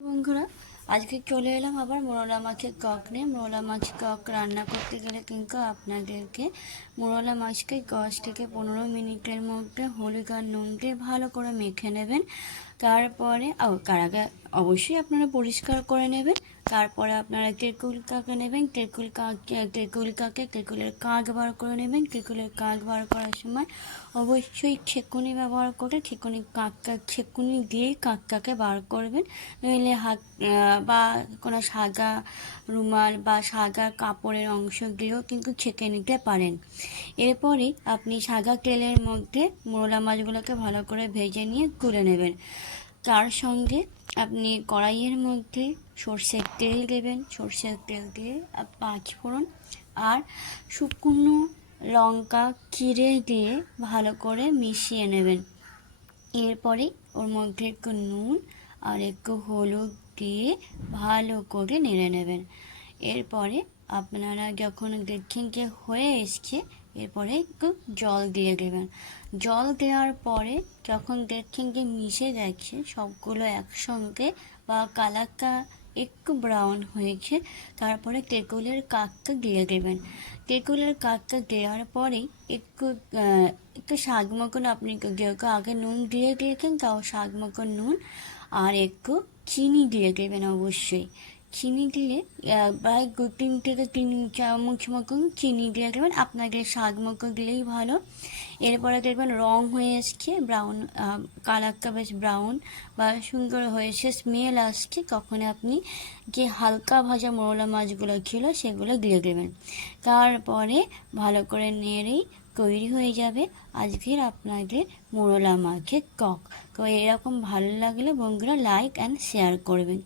বন্ধুরা, আজকে চলে এলাম আবার মোরলা মাছের কক নিয়ে। মোরলা মাছ কক রান্না করতে গেলে কিন্তু আপনাদেরকে মোরলা মাছকে দশ থেকে পনেরো মিনিটের মধ্যে হলুদ আর নুন দিয়ে ভালো করে মেখে নেবেন। তারপরে কারাগার আগে অবশ্যই আপনারা পরিষ্কার করে নেবেন। তারপরে আপনারা তেঁতুল কাকে নেবেন তেঁতুল কাক তেঁতুল কাকে তেঁতুলের কাক বার করে নেবেন। তেঁতুলের কাক বার করার সময় অবশ্যই ছেকুনি ব্যবহার করে ছেকুনি কাককা ছেকুনি দিয়ে কাকটাকে বার করবেন। নইলে হাত বা কোনো সাদা রুমাল বা সাদা কাপড়ের অংশ দিয়েও কিন্তু ছেঁকে নিতে পারেন। এরপরে আপনি সাদা তেলের মধ্যে মোরলা মাছগুলোকে ভালো করে ভেজে নিয়ে তুলে নেবেন। তার সঙ্গে আপনি কড়াইয়ের মধ্যে সর্ষের তেল দেবেন। সর্ষের তেল দিয়ে পাঁচ ফোড়ন আর শুকনো লঙ্কা চিড়ে দিয়ে ভালো করে মিশিয়ে নেবেন। এরপরে ওর মধ্যে একটু নুন আর একটু হলুদ দিয়ে ভালো করে নেড়ে নেবেন। এরপরে আপনারা যখন দেখছেন যে হয়ে এসছে এরপরে একটু জল দিয়ে দেবেন। জল দেওয়ার পরে যখন দেখছেন যে মিশে যাচ্ছে সবগুলো একসঙ্গে বা কালারটা একটু ব্রাউন হয়েছে, তারপরে তেঁতুলের কাকটা দিয়ে দেবেন। তেঁতুলের কাকটা দেওয়ার পরেই একটু একটু শাক মতন আপনি যেহেতু আগে নুন দিয়ে দিয়েছেন, তাও শাক মতন নুন আর একটু চিনি দিয়ে দেবেন অবশ্যই। চিনি দিলে প্রায় দু তিন থেকে তিন চামচ মতন চিনি দিয়ে দেবেন আপনাদের স্বাদ মতো দিলেই ভালো। এরপরে দেখবেন রং হয়ে এসছে ব্রাউন কালারটা বেশ ব্রাউন বা সুন্দর হয়েছে স্মেল আসছে। তখন আপনি যে হালকা ভাজা মোরলা মাছগুলো ছিল সেগুলো দিয়ে দেবেন। তারপরে ভালো করে নেড়েই তৈরি হয়ে যাবে আজকের আপনাদের মোরলা মাছের কক। তো এরকম ভালো লাগলে বন্ধুরা লাইক অ্যান্ড শেয়ার করবেন।